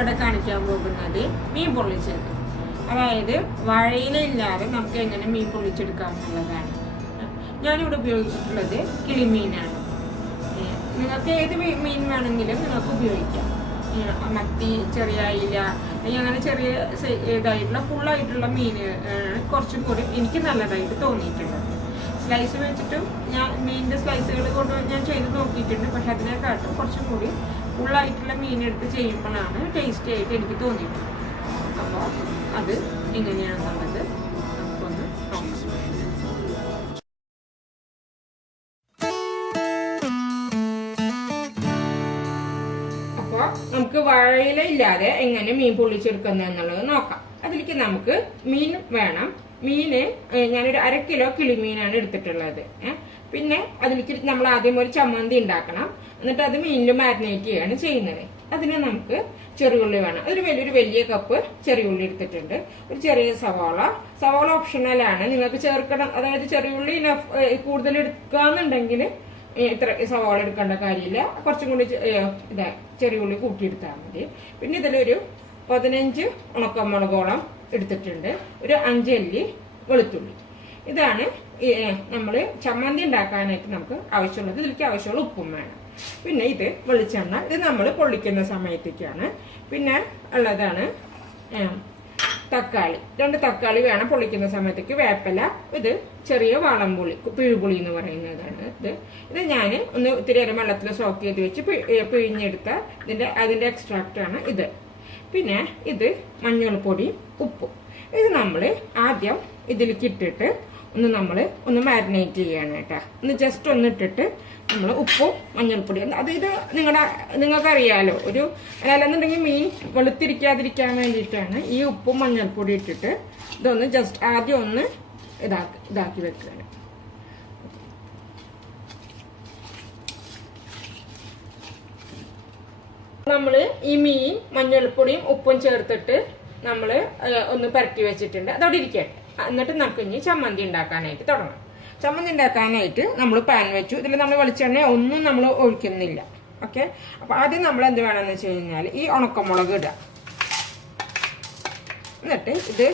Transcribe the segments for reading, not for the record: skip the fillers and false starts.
ഇവിടെ കാണിക്കാൻ പോകുന്നത് മീൻ പൊള്ളിച്ചത്. അതായത് വാഴയില ഇല്ലാതെ നമുക്ക് എങ്ങനെ മീൻ പൊള്ളിച്ചെടുക്കാം എന്നുള്ളതാണ്. ഞാനിവിടെ ഉപയോഗിച്ചിട്ടുള്ളത് കിളിമീനാണ്. നിങ്ങൾക്ക് ഏത് മീൻ വേണമെങ്കിലും നിങ്ങൾക്ക് ഉപയോഗിക്കാം. മത്തി, ചെറിയ അയില, അങ്ങനെ ചെറിയ ഇതായിട്ടുള്ള ഫുള്ളായിട്ടുള്ള മീൻ കുറച്ചും കൂടി എനിക്ക് നല്ലതായിട്ട് തോന്നിയിട്ടുള്ളത്. സ്ലൈസ് വെച്ചിട്ടും ഞാൻ മീനിൻ്റെ സ്ലൈസുകൾ കൊണ്ട് ഞാൻ ചെയ്ത് നോക്കിയിട്ടുണ്ട്. പക്ഷെ അതിനെക്കാട്ടും കുറച്ചും കൂടി ഫുള്ളായിട്ടുള്ള മീനെടുത്ത് ചെയ്യുമ്പോഴാണ് ടേസ്റ്റി ആയിട്ട് എനിക്ക് തോന്നിയിട്ടുള്ളത്. അപ്പോൾ അത് എങ്ങനെയാണെന്നുള്ളത് നമുക്കൊന്ന് നോക്കാം. അപ്പോൾ നമുക്ക് വാഴയില ഇല്ലാതെ എങ്ങനെ മീൻ പൊള്ളിച്ചെടുക്കുന്നത് എന്നുള്ളത് നോക്കാം. അതിലേക്ക് നമുക്ക് മീൻ വേണം. മീന് ഞാനൊരു 1/2 കിലോ കിളിമീനാണ് എടുത്തിട്ടുള്ളത്. പിന്നെ അതിലേക്ക് നമ്മൾ ആദ്യം ഒരു ചമ്മന്തി ഉണ്ടാക്കണം. എന്നിട്ട് അത് മീനിൽ മാരിനേറ്റ് ചെയ്യാണ് ചെയ്യുന്നത്. അതിന് നമുക്ക് ചെറിയുള്ളി വേണം. ഒരു വലിയ കപ്പ് ചെറിയുള്ളി എടുത്തിട്ടുണ്ട്. ഒരു ചെറിയ സവാള ഓപ്ഷണലാണ്, നിങ്ങൾക്ക് ചേർക്കണം. അതായത് ചെറിയുള്ളി കൂടുതൽ എടുക്കാന്നുണ്ടെങ്കിൽ ഇത്ര സവാള എടുക്കേണ്ട കാര്യമില്ല. കുറച്ചും കൂടി ചെറിയുള്ളി കൂട്ടിയെടുത്താൽ മതി. പിന്നെ ഇതിലൊരു 15 ഉണക്കമുളകോളം എടുത്തിട്ടുണ്ട്. ഒരു 5 അല്ലി വെളുത്തുള്ളി. ഇതാണ് നമ്മൾ ചമ്മന്തി ഉണ്ടാക്കാനായിട്ട് നമുക്ക് ആവശ്യമുള്ളത്. ഇതിലേക്ക് ആവശ്യമുള്ള ഉപ്പും വേണം. പിന്നെ ഇത് വെളിച്ചെണ്ണ, ഇത് നമ്മൾ പൊള്ളിക്കുന്ന സമയത്തേക്കാണ്. പിന്നെ ഉള്ളതാണ് തക്കാളി, 2 തക്കാളി വേണം പൊള്ളിക്കുന്ന സമയത്തേക്ക്. വേപ്പില, ഇത് ചെറിയ വാളംപുളി, പിഴുപുളി എന്ന് പറയുന്നതാണ്. ഇത് ഞാൻ ഒന്ന് ഇത്തിരി വെള്ളത്തിൽ സോക്ക് ചെയ്ത് വെച്ച് പിഴിഞ്ഞെടുത്ത അതിൻ്റെ എക്സ്ട്രാക്റ്റാണ് ഇത്. പിന്നെ ഇത് മഞ്ഞൾപ്പൊടി, ഉപ്പും. ഇത് നമ്മൾ ആദ്യം ഇതിലേക്ക് ഇട്ടിട്ട് ഒന്ന് മാരിനേറ്റ് ചെയ്യാണ് കേട്ടോ. ജസ്റ്റ് ഒന്നിട്ടിട്ട് നമ്മൾ ഉപ്പും മഞ്ഞൾപ്പൊടിയും, ഇത് നിങ്ങൾക്കറിയാലോ, അല്ലെന്നുണ്ടെങ്കിൽ മീൻ വെളുത്തിരിക്കാതിരിക്കാൻ വേണ്ടിയിട്ടാണ് ഈ ഉപ്പും മഞ്ഞൾപ്പൊടി ഇട്ടിട്ട് ഇതൊന്ന് ജസ്റ്റ് ആദ്യം ഒന്ന് ഇതാക്കി വെക്കുകയാണ്. നമ്മൾ ഈ മീൻ മഞ്ഞൾപ്പൊടിയും ഉപ്പും ചേർത്തിട്ട് നമ്മൾ ഒന്ന് പുരട്ടി വെച്ചിട്ടുണ്ട്. അതവിടെ ഇരിക്കട്ടെ. എന്നിട്ട് നമുക്ക് ഇനി ചമ്മന്തി ഉണ്ടാക്കാനായിട്ട് തുടങ്ങാം. ചമ്മന്തി ഉണ്ടാക്കാനായിട്ട് നമ്മൾ പാൻ വെച്ചു. ഇതിൽ നമ്മൾ വെളിച്ചെണ്ണ ഒന്നും നമ്മൾ ഒഴിക്കുന്നില്ല. ഓക്കെ. അപ്പോൾ ആദ്യം നമ്മൾ എന്ത് വേണമെന്ന് വെച്ച് കഴിഞ്ഞാൽ ഈ ഉണക്കമുളക് ഇടുക. എന്നിട്ട് ഇത്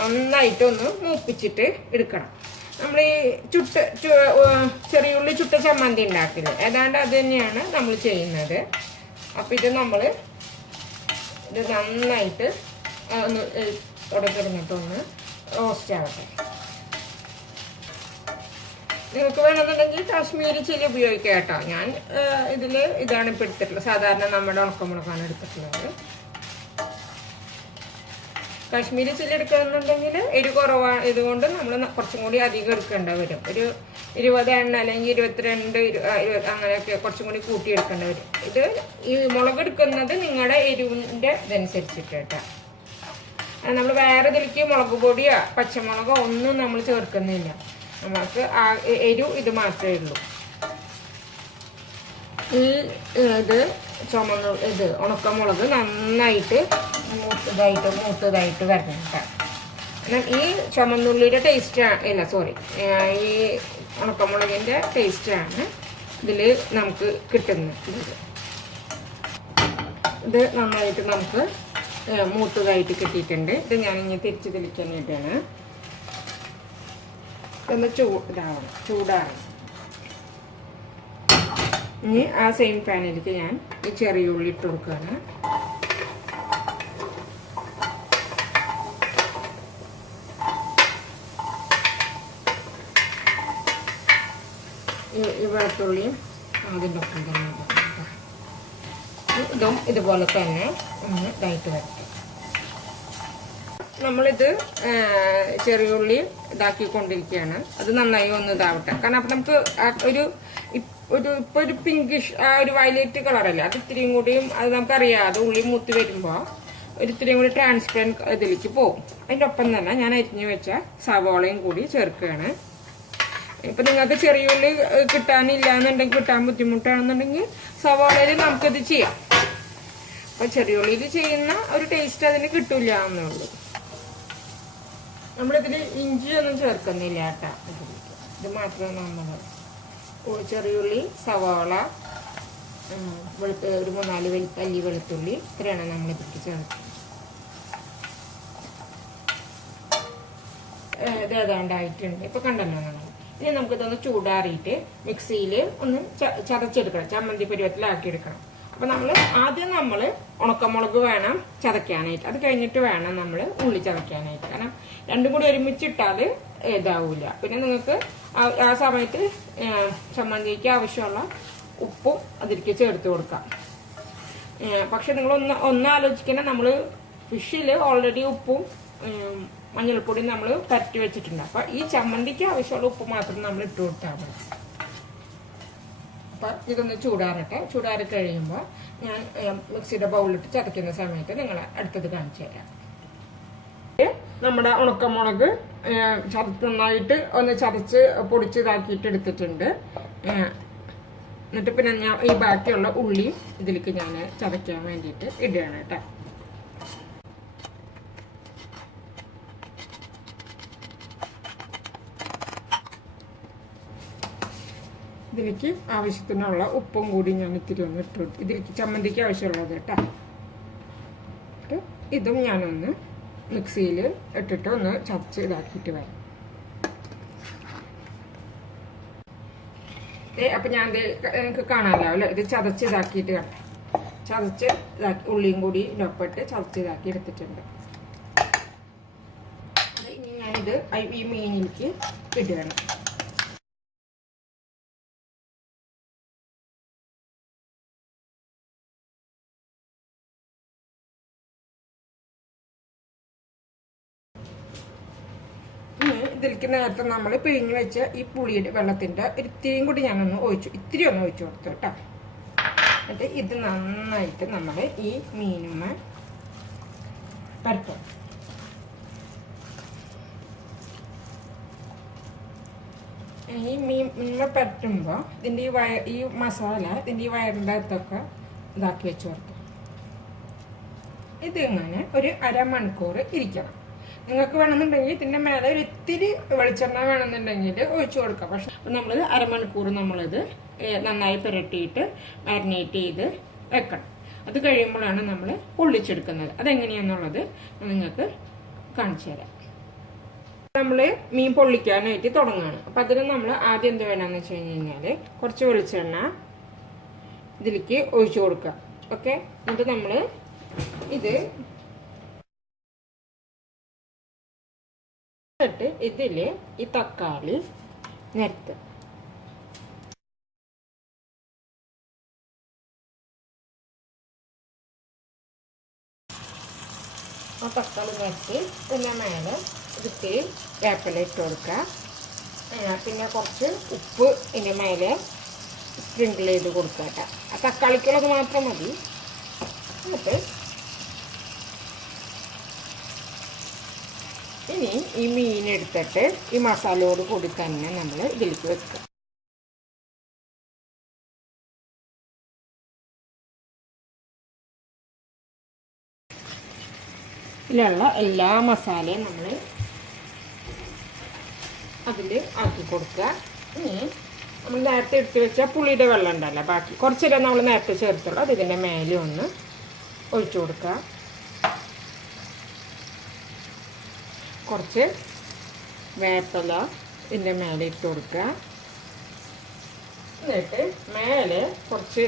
നന്നായിട്ടൊന്ന് മൂപ്പിച്ചിട്ട് എടുക്കണം. നമ്മൾ ഈ ചെറിയുള്ളി ചുട്ട ചമ്മന്തി ഉണ്ടാക്കില്ല, ഏതാണ്ട് അത് തന്നെയാണ് നമ്മൾ ചെയ്യുന്നത്. അപ്പം ഇത് നന്നായിട്ട് ഒന്ന് തുടങ്ങിയിട്ടൊന്ന് റോസ്റ്റ് ആവട്ടെ. നിങ്ങൾക്ക് വേണമെന്നുണ്ടെങ്കിൽ കാശ്മീരി ചില്ലി ഉപയോഗിക്കാം കേട്ടോ. ഞാൻ ഇതാണ് ഇപ്പോൾ എടുത്തിട്ടുള്ളത്. സാധാരണ നമ്മുടെ ഉണക്കമുളകാണ് എടുത്തിട്ടുള്ളത്. കാശ്മീരി ചില്ലി എടുക്കണമെന്നുണ്ടെങ്കിൽ എരി കുറവാണ്. ഇതുകൊണ്ട് നമ്മൾ കുറച്ചും കൂടി അധികം എടുക്കേണ്ടി വരും. ഒരു 20 എണ്ണ അല്ലെങ്കിൽ 22, 20 അങ്ങനെയൊക്കെ കുറച്ചും കൂടി കൂട്ടിയെടുക്കേണ്ടി വരും. ഈ മുളക് എടുക്കുന്നത് നിങ്ങളുടെ എരിവിൻ്റെ ഇതനുസരിച്ചിട്ട് കേട്ടോ. നമ്മൾ വേറെ ഇതിലേക്ക് മുളക് പൊടിയോ പച്ചമുളകോ ഒന്നും നമ്മൾ ചേർക്കുന്നില്ല. നമുക്ക് ഇത് മാത്രമേ ഉള്ളൂ. ഉണക്കമുളക് നന്നായിട്ട് മൂത്തതായിട്ട് വരണം കേട്ടോ. എന്നാൽ ഈ ചുമന്നുള്ളിയുടെ ഈ ഉണക്കമുളകിൻ്റെ ടേസ്റ്റാണ് ഇതിൽ നമുക്ക് കിട്ടുന്നത്. ഇത് നന്നായിട്ട് നമുക്ക് മൂത്തതായിട്ട് കിട്ടിയിട്ടുണ്ട്. ഇത് ഞാനിങ്ങനെ തിരിച്ച് തിരിക്കാനായിട്ടാണ്. ഇതൊന്ന് ചൂടാണ്. ഇനി ആ സെയിം പാനിലേക്ക് ഞാൻ ഈ ചെറിയ ഉള്ളി ഇട്ട് കൊടുക്കുകയാണ്. ഈ വെളുത്തുള്ളിയും അതിൻ്റെ ഒപ്പം തന്നെ ഇതും ഇതുപോലെ തന്നെ ഒന്ന് ഇതായിട്ട് വരട്ടെ. നമ്മളിത് ചെറിയുള്ളി ഇതാക്കിക്കൊണ്ടിരിക്കുകയാണ്. അത് നന്നായി ഒന്ന് ഇതാവട്ടെ. കാരണം അപ്പം നമുക്ക് ഒരു പിങ്കിഷ് ഒരു വയലറ്റ് കളറല്ലേ, അത് ഇത്തിരിയും കൂടിയും അത് നമുക്കറിയാതെ ഉള്ളി മൂത്ത് വരുമ്പോൾ ഒരിത്തിരിയും കൂടി ട്രാൻസ്പെറൻറ്റ് ഇതിലേക്ക് പോകും. അതിൻ്റെ ഒപ്പം തന്നെ ഞാൻ അരിഞ്ഞു വെച്ച സവാളയും കൂടി ചേർക്കുകയാണ്. ഇപ്പം നിങ്ങൾക്ക് ചെറിയുള്ളി കിട്ടാനില്ല എന്നുണ്ടെങ്കിൽ, കിട്ടാൻ ബുദ്ധിമുട്ടാണെന്നുണ്ടെങ്കിൽ സവാളയിൽ നമുക്കത് ചെയ്യാം. അപ്പം ചെറിയുള്ളിയിൽ ചെയ്യുന്ന ഒരു ടേസ്റ്റ് അതിന് കിട്ടില്ല എന്നേ ഉള്ളൂ. നമ്മളിതിൽ ഇഞ്ചിയൊന്നും ചേർക്കുന്നില്ല കേട്ടോ. ഇത് മാത്രമേ നമ്മൾ ചെറിയുള്ളി, സവാള, ഒരു 3-4 അല്ലി വെളുത്തുള്ളി ഇത്രയാണ് നമ്മൾ ഇതിലേക്ക് ചേർക്കുന്നത്. ഇത് ഏതാണ്ടായിട്ടുണ്ട്, ഇപ്പൊ കണ്ടല്ലോ നമ്മൾ. ഇനി നമുക്കിതൊന്ന് ചൂടാറിയിട്ട് മിക്സിയിൽ ഒന്ന് ചതച്ചെടുക്കണം, ചമ്മന്തി പരുവത്തിലാക്കി എടുക്കണം. അപ്പൊ ആദ്യം നമ്മൾ ഉണക്കമുളക് വേണം ചതയ്ക്കാനായിട്ട്, അത് കഴിഞ്ഞിട്ട് വേണം നമ്മൾ ഉള്ളി ചതയ്ക്കാനായിട്ട്. കാരണം രണ്ടും കൂടി ഒരുമിച്ചിട്ടാൽ ഇതാവൂല. പിന്നെ നിങ്ങൾക്ക് ആ സമയത്ത് ചമ്മന്തിക്ക് ആവശ്യമുള്ള ഉപ്പും അതിലേക്ക് ചേർത്ത് കൊടുക്കാം. പക്ഷെ നിങ്ങൾ ഒന്ന് ആലോചിക്കണം, നമ്മൾ ഫിഷിൽ ഓൾറെഡി ഉപ്പും മഞ്ഞൾപ്പൊടി നമ്മൾ പരട്ടി വെച്ചിട്ടുണ്ട്. അപ്പൊ ഈ ചമ്മന്തിക്ക് ആവശ്യമുള്ള ഉപ്പ് മാത്രം നമ്മൾ ഇട്ട് കൊടുത്താൽ മതി. അപ്പൊ ഇതൊന്ന് ചൂടാറി കഴിയുമ്പോൾ ഞാൻ മിക്സിയുടെ ബൗളിലിട്ട് ചതയ്ക്കുന്ന സമയത്ത് നിങ്ങൾ അടുത്തത് കാണിച്ചു തരാം. നമ്മുടെ ഉണക്കമുളക് നന്നായിട്ട് ഒന്ന് ചതച്ച് പൊടിച്ച് ഇതാക്കിയിട്ട് എടുത്തിട്ടുണ്ട്. എന്നിട്ട് പിന്നെ ഞാൻ ഈ ബാക്കിയുള്ള ഉള്ളി ഇതിലേക്ക് ഞാൻ ചതയ്ക്കാൻ വേണ്ടിയിട്ട് ഇടുകയാണ് കേട്ടോ. ഇതിലേക്ക് ആവശ്യത്തിനുള്ള ഉപ്പും കൂടി ഞാൻ ഇത്തിരി ഒന്ന് ഇട്ടു. ഇതിലേക്ക് ചമ്മന്തിക്ക് ആവശ്യമുള്ളത് കേട്ടോ. ഇതും ഞാനൊന്ന് മിക്സിയിൽ ഇട്ടിട്ട് ഒന്ന് ചതച്ച് ഇതാക്കിയിട്ട് വരാം. അപ്പം ഞാൻ നിങ്ങൾക്ക് കാണാമല്ലോ അല്ലേ, ഇത് ചതച്ച് ഇതാക്കിയിട്ട് കണ്ടേ, ചതച്ച് ഇതാക്കി ഉള്ളിയും കൂടി ഒപ്പിട്ട് ചതച്ച് ഇതാക്കി എടുത്തിട്ടുണ്ട്. ഇനി ഞാനിത് ഈ മീനിലേക്ക് ഇടുകയാണ്. ഇതിലേക്ക് നേരത്തെ നമ്മൾ പിഴിഞ്ഞ് വെച്ച ഈ പുളിയുടെ വെള്ളത്തിൻ്റെ ഇത്തിരിയും കൂടി ഞാനൊന്ന് ഇത്തിരി ഒന്ന് ഒഴിച്ചു കൊടുത്തു കേട്ടോ. എന്നിട്ട് ഇത് നന്നായിട്ട് നമ്മൾ ഈ മീനുമ്മ പരത്തും. ഈ മീനുമ്മ പരട്ടുമ്പോൾ ഇതിൻ്റെ ഈ മസാല ഇതിൻ്റെ ഈ വയറിൻ്റെ അകത്തൊക്കെ ഇതാക്കി വെച്ച് കൊടുത്തു. ഇതിങ്ങനെ ഒരു അരമണിക്കൂർ ഇരിക്കണം. നിങ്ങൾക്ക് വേണമെന്നുണ്ടെങ്കിൽ ഇതിൻ്റെ മേലെ ഒരു ഇത്തിരി വെളിച്ചെണ്ണ വേണമെന്നുണ്ടെങ്കിൽ ഒഴിച്ചു കൊടുക്കാം. പക്ഷെ നമ്മൾ അരമണിക്കൂർ നമ്മളിത് നന്നായി പുരട്ടിയിട്ട് മാരിനേറ്റ് ചെയ്ത് വെക്കണം. അത് കഴിയുമ്പോഴാണ് നമ്മൾ പൊള്ളിച്ചെടുക്കുന്നത്. അതെങ്ങനെയാണെന്നുള്ളത് നിങ്ങൾക്ക് കാണിച്ചു തരാം. നമ്മൾ മീൻ പൊള്ളിക്കാനായിട്ട് തുടങ്ങുകയാണ്. അപ്പം അതിന് നമ്മൾ ആദ്യം എന്ത് വേണമെന്ന് വെച്ച് കഴിഞ്ഞാൽ കുറച്ച് വെളിച്ചെണ്ണ ഇതിലേക്ക് ഒഴിച്ചു കൊടുക്കുക. ഓക്കെ, എന്നിട്ട് നമ്മൾ ഇത് ഇതിൽ ഈ തക്കാളി നിരത്തുക. ആ തക്കാളി നിരത്തി പിന്നെ മേലെ ഇത്തിരി വേപ്പില ഇട്ട് കൊടുക്കുക. പിന്നെ കുറച്ച് ഉപ്പ് ഇതിൻ്റെ മേലെ സ്പ്രിങ്കിൾ ചെയ്ത് കൊടുക്കുക കേട്ടോ. ആ തക്കാളിക്കുള്ളത് മാത്രം മതി. എന്നിട്ട് ഇനി ഈ മീൻ എടുത്തിട്ട് ഈ മസാലയോട് കൂടി തന്നെ നമ്മൾ ഇതിലേക്ക് വെക്കുക. ഇതിലുള്ള എല്ലാ മസാലയും നമ്മൾ അതിൽ ആക്കി കൊടുക്കുക. ഇനി നമ്മൾ നേരത്തെ എടുത്ത് വെച്ച പുളിയുടെ വെള്ളം ഉണ്ടല്ലോ, ബാക്കി കുറച്ചേരം നമ്മൾ നേരത്തെ ചേർത്തുള്ളൂ, അത് ഇതിൻ്റെ മേലെ ഒന്ന് ഒഴിച്ചു കൊടുക്കുക. കുറച്ച് വേപ്പില ഇതിൻ്റെ മേലെ ഇട്ട് കൊടുക്കുക. എന്നിട്ട് മേലെ കുറച്ച്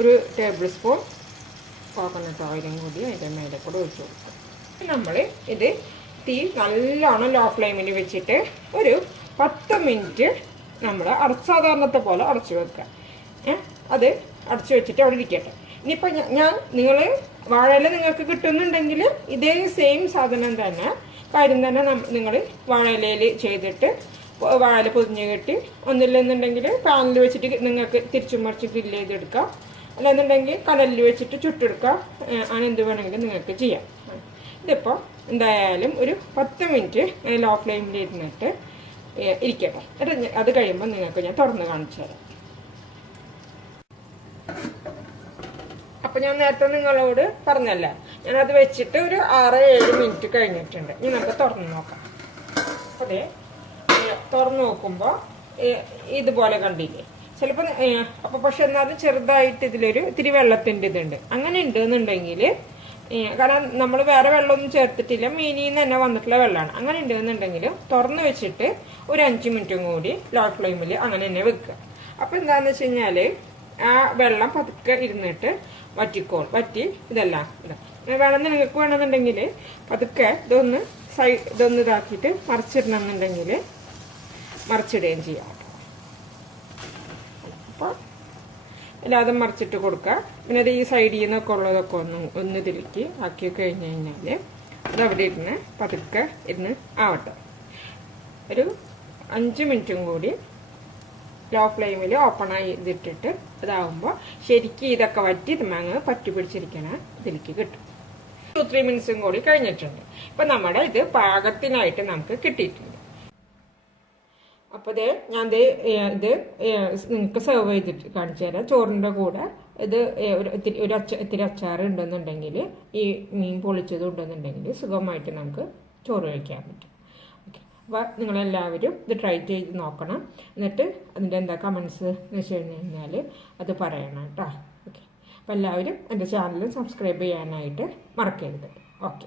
ഒരു ടേബിൾ സ്പൂൺ കോക്കനട്ട് ഓയിലും കൂടി അതിൻ്റെ മേലെ കൂടെ ഒഴിച്ചു കൊടുക്കുക. നമ്മൾ ഇത് തീ നല്ലോണം ലോ ഫ്ലെയിമിൽ വെച്ചിട്ട് ഒരു 10 മിനിറ്റ് നമ്മൾ സാധാരണത്തെ പോലെ അടച്ചു വെക്കുക. അത് അടച്ചു വെച്ചിട്ട് അവിടെ ഇരിക്കട്ടെ. ഇനിയിപ്പോൾ നിങ്ങൾ വാഴയില നിങ്ങൾക്ക് കിട്ടുന്നുണ്ടെങ്കിൽ ഇതേ സെയിം സാധനം തന്നെ കാര്യം തന്നെ നിങ്ങൾ വാഴയിലയിൽ ചെയ്തിട്ട് വാഴ പൊതിഞ്ഞ് കെട്ടി ഒന്നില്ലെന്നുണ്ടെങ്കിൽ പാനിൽ വെച്ചിട്ട് നിങ്ങൾക്ക് തിരിച്ചും മറിച്ച് ഗ്രില്ല് ചെയ്തെടുക്കാം. അല്ലെന്നുണ്ടെങ്കിൽ കനലിൽ വെച്ചിട്ട് ചുട്ടെടുക്കാം. അങ്ങനെ എന്ത് വേണമെങ്കിലും നിങ്ങൾക്ക് ചെയ്യാം. ഇതിപ്പോൾ എന്തായാലും ഒരു 10 മിനിറ്റ് ലോ ഫ്ലെയിമിൽ ഇരുന്നിട്ട് ഇരിക്കട്ടെ. അത് കഴിയുമ്പോൾ നിങ്ങൾക്ക് ഞാൻ തുറന്ന് കാണിച്ചു തരാം. അപ്പം ഞാൻ നേരത്തെ നിങ്ങളോട് പറഞ്ഞല്ല, ഞാനത് വെച്ചിട്ട് ഒരു 6-7 മിനിറ്റ് കഴിഞ്ഞിട്ടുണ്ട്. ഇനി നമുക്ക് തുറന്ന് നോക്കാം. അതെ, തുറന്ന് നോക്കുമ്പോൾ ഇതുപോലെ കണ്ടില്ലേ, ചിലപ്പോൾ അപ്പോൾ പക്ഷെ എന്നാലും ചെറുതായിട്ട് ഇതിലൊരു ഇത്തിരി വെള്ളത്തിൻ്റെ ഇതുണ്ട്. അങ്ങനെ ഉണ്ടെന്നുണ്ടെങ്കിൽ കാരണം നമ്മൾ വേറെ വെള്ളമൊന്നും ചേർത്തിട്ടില്ല, മീനിൽ നിന്ന് തന്നെ വന്നിട്ടുള്ള വെള്ളമാണ്. അങ്ങനെ ഉണ്ടെന്നുണ്ടെങ്കിൽ തുറന്ന് വെച്ചിട്ട് ഒരു 5 മിനിറ്റും കൂടി ലോ ഫ്ലെയിമിൽ അങ്ങനെ തന്നെ വെക്കുക. അപ്പോൾ എന്താണെന്ന് വെച്ച് കഴിഞ്ഞാൽ ആ വെള്ളം പതുക്കെ ഇരുന്നിട്ട് വറ്റി ഇതെല്ലാം ഇടാം. നിങ്ങൾക്ക് വേണമെന്നുണ്ടെങ്കിൽ പതുക്കെ ഇതൊന്ന് ഇതാക്കിയിട്ട് മറിച്ചിടണമെന്നുണ്ടെങ്കിൽ മറിച്ചിടുകയും ചെയ്യാം. അപ്പോൾ എല്ലാതും മറിച്ചിട്ട് കൊടുക്കുക. പിന്നെ അത് ഈ സൈഡിൽ നിന്നൊക്കെ ഉള്ളതൊക്കെ ഒന്ന് ഇതിലേക്ക് ആക്കി കഴിഞ്ഞ് കഴിഞ്ഞാൽ അതവിടെ ഇരുന്ന് പതുക്കെ ഇരുന്ന് ആവട്ടെ. ഒരു 5 മിനിറ്റും കൂടി ലോ ഫ്ലെയിമിൽ ഓപ്പൺ ചെയ്തിട്ടിട്ട് ഇതാവുമ്പോൾ ശരിക്കും ഇതൊക്കെ വറ്റി ഇതുമാങ്ങ് പറ്റി പിടിച്ചിരിക്കണ ഇതിലേക്ക് കിട്ടും. 2-3 മിനിറ്റ്സും കൂടി കഴിഞ്ഞിട്ടുണ്ട്. ഇപ്പം നമ്മുടെ ഇത് പാകത്തിനായിട്ട് നമുക്ക് കിട്ടിയിട്ടുണ്ട്. അപ്പോൾ ഞാൻ ഇത് നിങ്ങൾക്ക് സെർവ് ചെയ്തിട്ട് കാണിച്ചു തരാം. ചോറിൻ്റെ കൂടെ ഇത് ഇത്തിരി അച്ചാർ ഉണ്ടെന്നുണ്ടെങ്കിൽ, ഈ മീൻ പൊള്ളിച്ചത് ഉണ്ടെന്നുണ്ടെങ്കിൽ സുഖമായിട്ട് നമുക്ക് ചോറ് കഴിക്കാൻ പറ്റും. ഓക്കെ, അപ്പോൾ നിങ്ങളെല്ലാവരും ഇത് ട്രൈ ചെയ്ത് നോക്കണം. എന്നിട്ട് അതിൻ്റെ എന്താ കമൻസ് എന്ന് വെച്ച് കഴിഞ്ഞാൽ അത് പറയണം കേട്ടോ. ഓക്കെ, അപ്പോൾ എല്ലാവരും എൻ്റെ ചാനൽ സബ്സ്ക്രൈബ് ചെയ്യാനായിട്ട് മറക്കരുത്. ഓക്കെ.